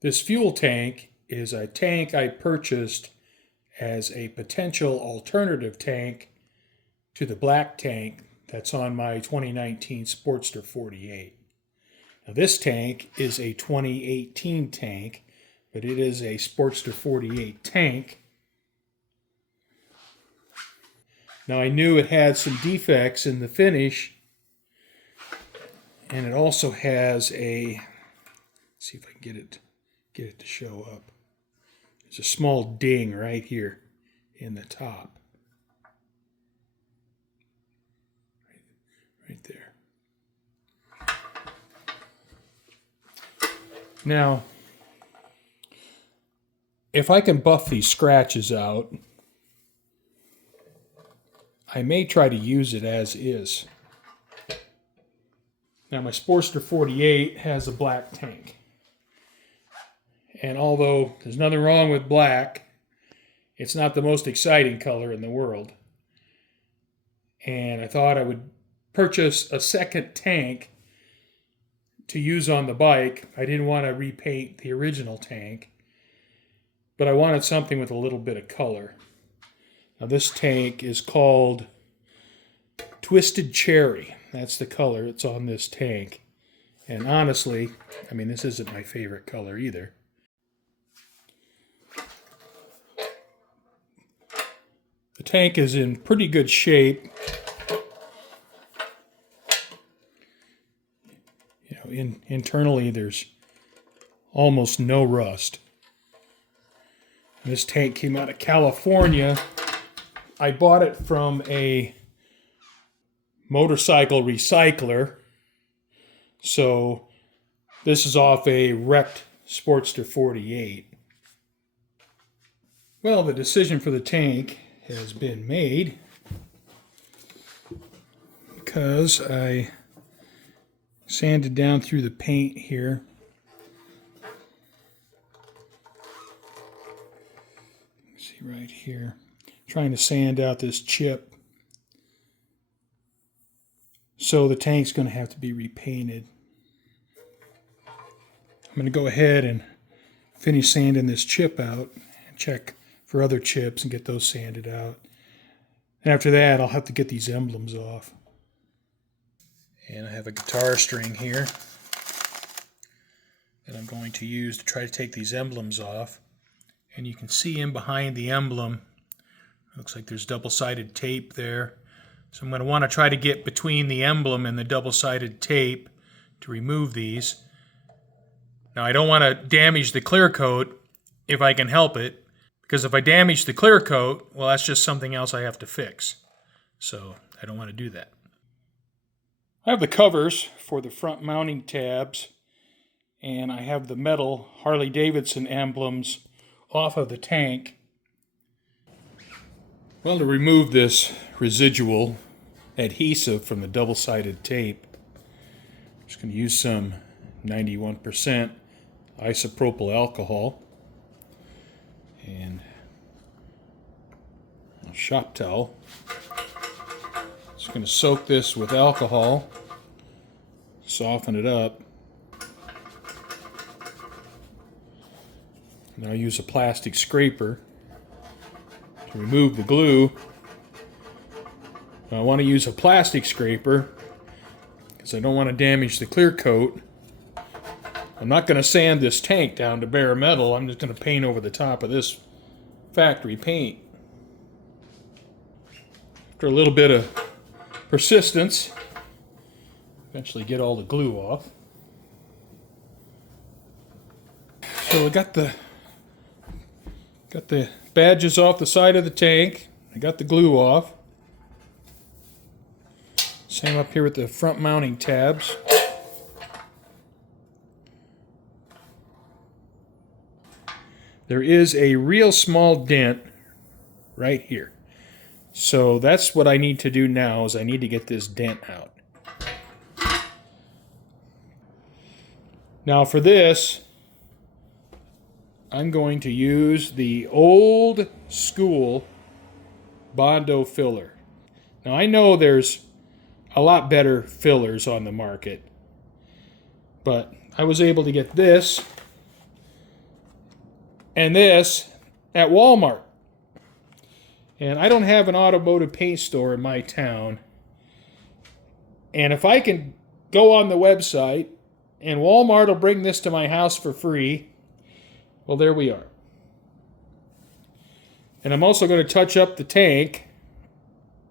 This fuel tank is a tank I purchased as a potential alternative tank to the black tank that's on my 2019 Sportster 48. Now this tank is a 2018 tank, but it is a Sportster 48 tank. Now I knew it had some defects in the finish, and it also has a, let's see if I can get it to show up. There's a small ding right here in the top. Right there. Now, if I can buff these scratches out, I may try to use it as is. Now my Sportster 48 has a black tank. And although there's nothing wrong with black, it's not the most exciting color in the world. And I thought I would purchase a second tank to use on the bike. I didn't want to repaint the original tank, but I wanted something with a little bit of color. Now this tank is called Twisted Cherry. That's the color that's on this tank. And honestly, I mean, this isn't my favorite color either. The tank is in pretty good shape. You know, internally there's almost no rust. This tank came out of California. I bought it from a motorcycle recycler. So this is off a wrecked Sportster 48. Well, the decision for the tank has been made because I sanded down through the paint here. See right here. Trying to sand out this chip. So the tank's going to have to be repainted. I'm going to go ahead and finish sanding this chip out and check for other chips and get those sanded out. And after that, I'll have to get these emblems off. And I have a guitar string here that I'm going to use to try to take these emblems off. And you can see in behind the emblem, looks like there's double-sided tape there. So I'm going to want to try to get between the emblem and the double-sided tape to remove these. Now I don't want to damage the clear coat if I can help it, because if I damage the clear coat, well, that's just something else I have to fix. So I don't want to do that. I have the covers for the front mounting tabs, and I have the metal Harley-Davidson emblems off of the tank. Well, to remove this residual adhesive from the double-sided tape, I'm just going to use some 91% isopropyl alcohol and a shop towel. Just going to soak this with alcohol, soften it up. Now use a plastic scraper to remove the glue. Now I want to use a plastic scraper because I don't want to damage the clear coat. I'm not going to sand this tank down to bare metal. I'm just going to paint over the top of this factory paint. After a little bit of persistence, eventually get all the glue off. So I got the badges off the side of the tank. I got the glue off. Same up here with the front mounting tabs. There is a real small dent right here. So that's what I need to do now, is I need to get this dent out. Now for this, I'm going to use the old school Bondo filler. Now I know there's a lot better fillers on the market, but I was able to get this and this at Walmart. And I don't have an automotive paint store in my town. And if I can go on the website and Walmart will bring this to my house for free, well, there we are. And I'm also going to touch up the tank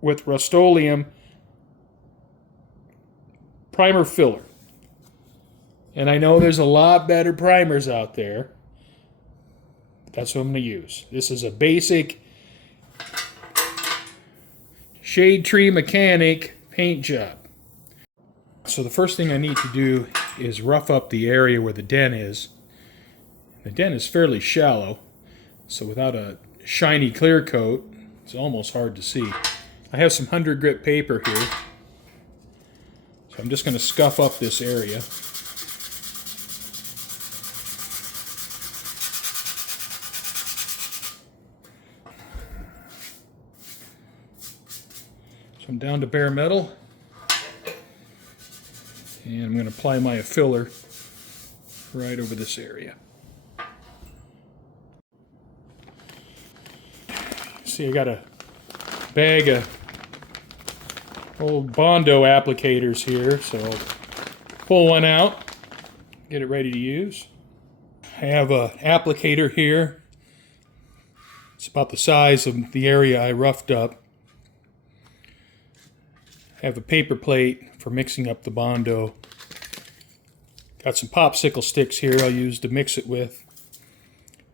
with Rustoleum Primer Filler. And I know there's a lot better primers out there. That's what I'm going to use. This is a basic shade tree mechanic paint job. So the first thing I need to do is rough up the area where the dent is. The dent is fairly shallow, so without a shiny clear coat, it's almost hard to see. I have some 100 grit paper here, so I'm just going to scuff up this area. So I'm down to bare metal, and I'm going to apply my filler right over this area. See, I got a bag of old Bondo applicators here, so I'll pull one out, get it ready to use. I have an applicator here. It's about the size of the area I roughed up. I have a paper plate for mixing up the Bondo. Got some popsicle sticks here I'll use to mix it with.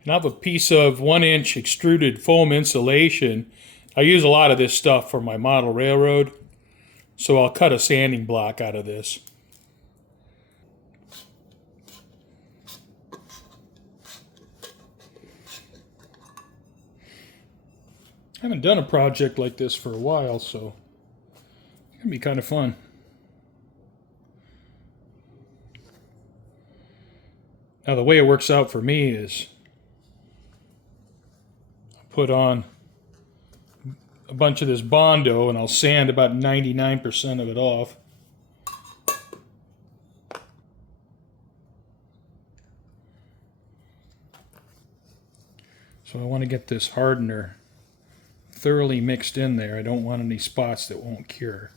And I have a piece of 1-inch extruded foam insulation. I use a lot of this stuff for my model railroad, so I'll cut a sanding block out of this. I haven't done a project like this for a while, so it's going to be kind of fun. Now the way it works out for me is I put on a bunch of this Bondo and I'll sand about 99% of it off. So I want to get this hardener thoroughly mixed in there. I don't want any spots that won't cure.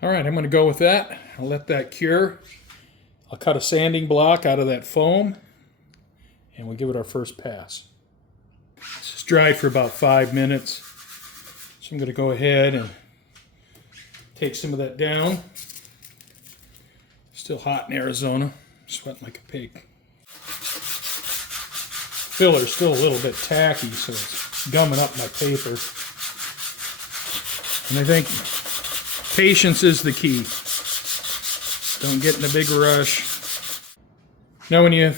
All right, I'm going to go with that. I'll let that cure. I'll cut a sanding block out of that foam, and we'll give it our first pass. This is dried for about 5 minutes, so I'm going to go ahead and take some of that down. Still hot in Arizona, sweating like a pig. Filler's still a little bit tacky, so it's gumming up my paper. And I think patience is the key. Don't get in a big rush. Now when you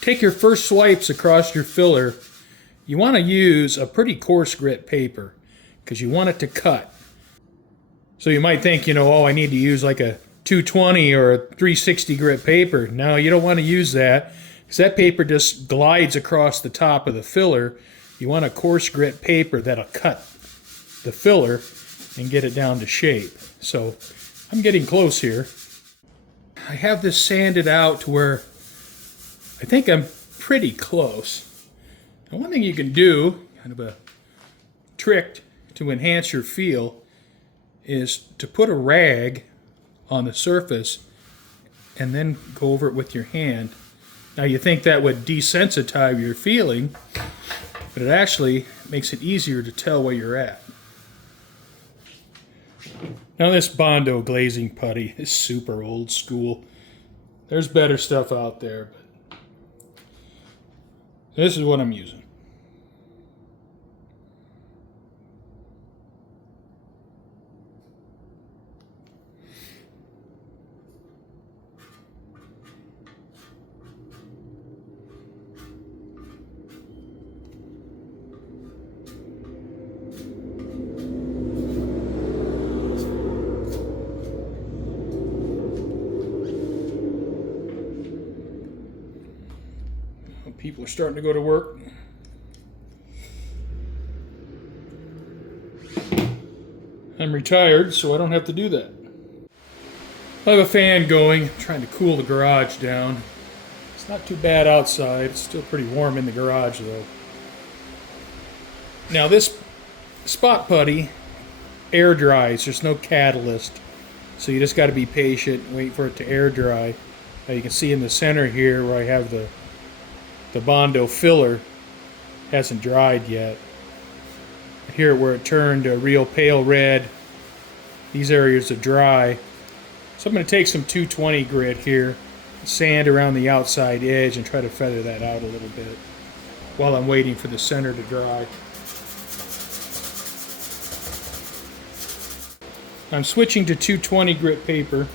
take your first swipes across your filler, you want to use a pretty coarse grit paper because you want it to cut. So you might think, oh, I need to use like a 220 or a 360 grit paper. No, you don't want to use that because that paper just glides across the top of the filler. You want a coarse grit paper that'll cut the filler and get it down to shape. So I'm getting close here. I have this sanded out to where I think I'm pretty close. Now one thing you can do, kind of a trick to enhance your feel, is to put a rag on the surface and then go over it with your hand. Now you think that would desensitize your feeling, but it actually makes it easier to tell where you're at. Now this Bondo glazing putty is super old school. There's better stuff out there, but this is what I'm using. People are starting to go to work. I'm retired, so I don't have to do that. I have a fan going, trying to cool the garage down. It's not too bad outside. It's still pretty warm in the garage, though. Now, this spot putty air dries. There's no catalyst, so you just got to be patient and wait for it to air dry. Now, you can see in the center here where I have the Bondo filler, hasn't dried yet. Here where it turned a real pale red, these areas are dry. So I'm going to take some 220 grit here, sand around the outside edge, and try to feather that out a little bit while I'm waiting for the center to dry. I'm switching to 220 grit paper.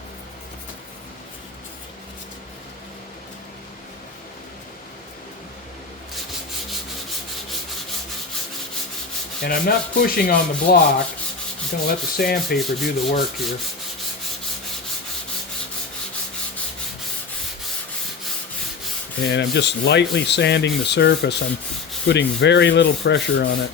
And I'm not pushing on the block. I'm going to let the sandpaper do the work here. And I'm just lightly sanding the surface. I'm putting very little pressure on it.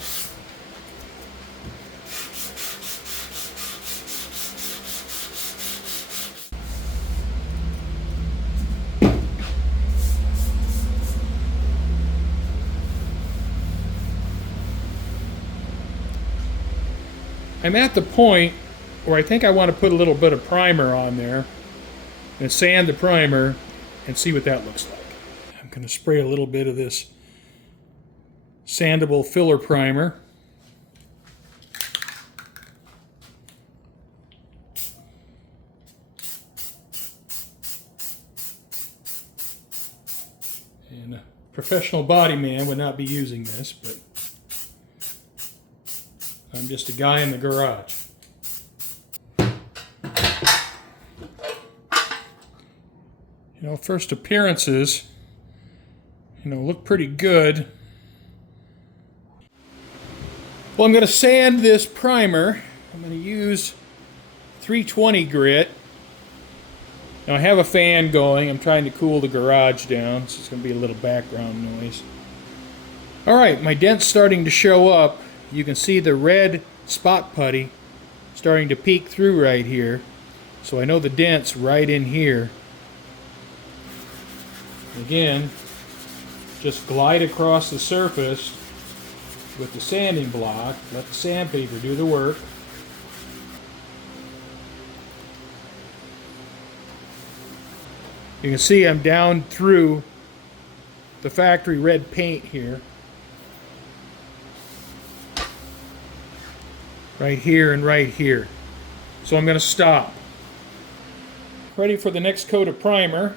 I'm at the point where I think I want to put a little bit of primer on there and sand the primer and see what that looks like. I'm going to spray a little bit of this Sandable Filler Primer. And a professional body man would not be using this, but I'm just a guy in the garage. You know, first appearances, look pretty good. Well, I'm going to sand this primer. I'm going to use 320 grit. Now I have a fan going. I'm trying to cool the garage down, so it's going to be a little background noise. Alright, my dent's starting to show up. You can see the red spot putty starting to peek through right here. So I know the dent's right in here. Again, just glide across the surface with the sanding block. Let the sandpaper do the work. You can see I'm down through the factory red paint here. Right here and right here. So I'm going to stop. Ready for the next coat of primer.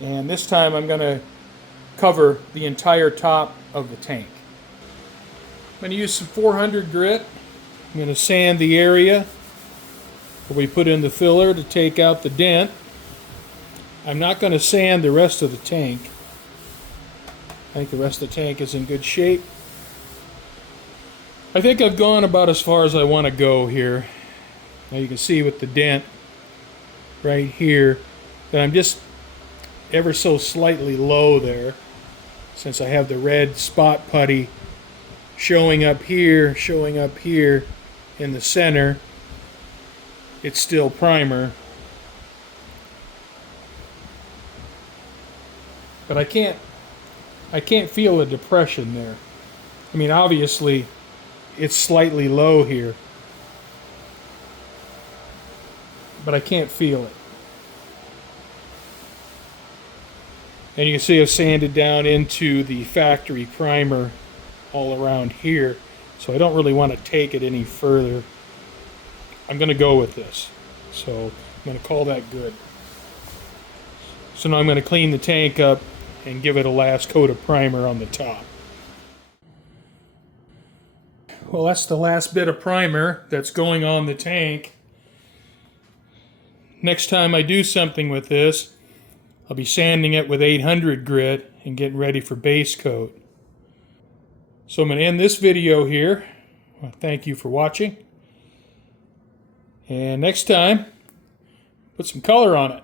And this time I'm going to cover the entire top of the tank. I'm going to use some 400 grit. I'm going to sand the area where we put in the filler to take out the dent. I'm not going to sand the rest of the tank. I think the rest of the tank is in good shape. I think I've gone about as far as I want to go here. Now you can see with the dent right here that I'm just ever so slightly low there, since I have the red spot putty showing up here in the center. It's still primer. But I can't feel a depression there. I mean, obviously it's slightly low here, but I can't feel it. And you can see I've sanded down into the factory primer all around here, so I don't really want to take it any further. I'm going to go with this, so I'm going to call that good. So now I'm going to clean the tank up and give it a last coat of primer on the top. Well, that's the last bit of primer that's going on the tank. Next time I do something with this, I'll be sanding it with 800 grit and getting ready for base coat. So I'm going to end this video here. Well, thank you for watching. And next time, put some color on it.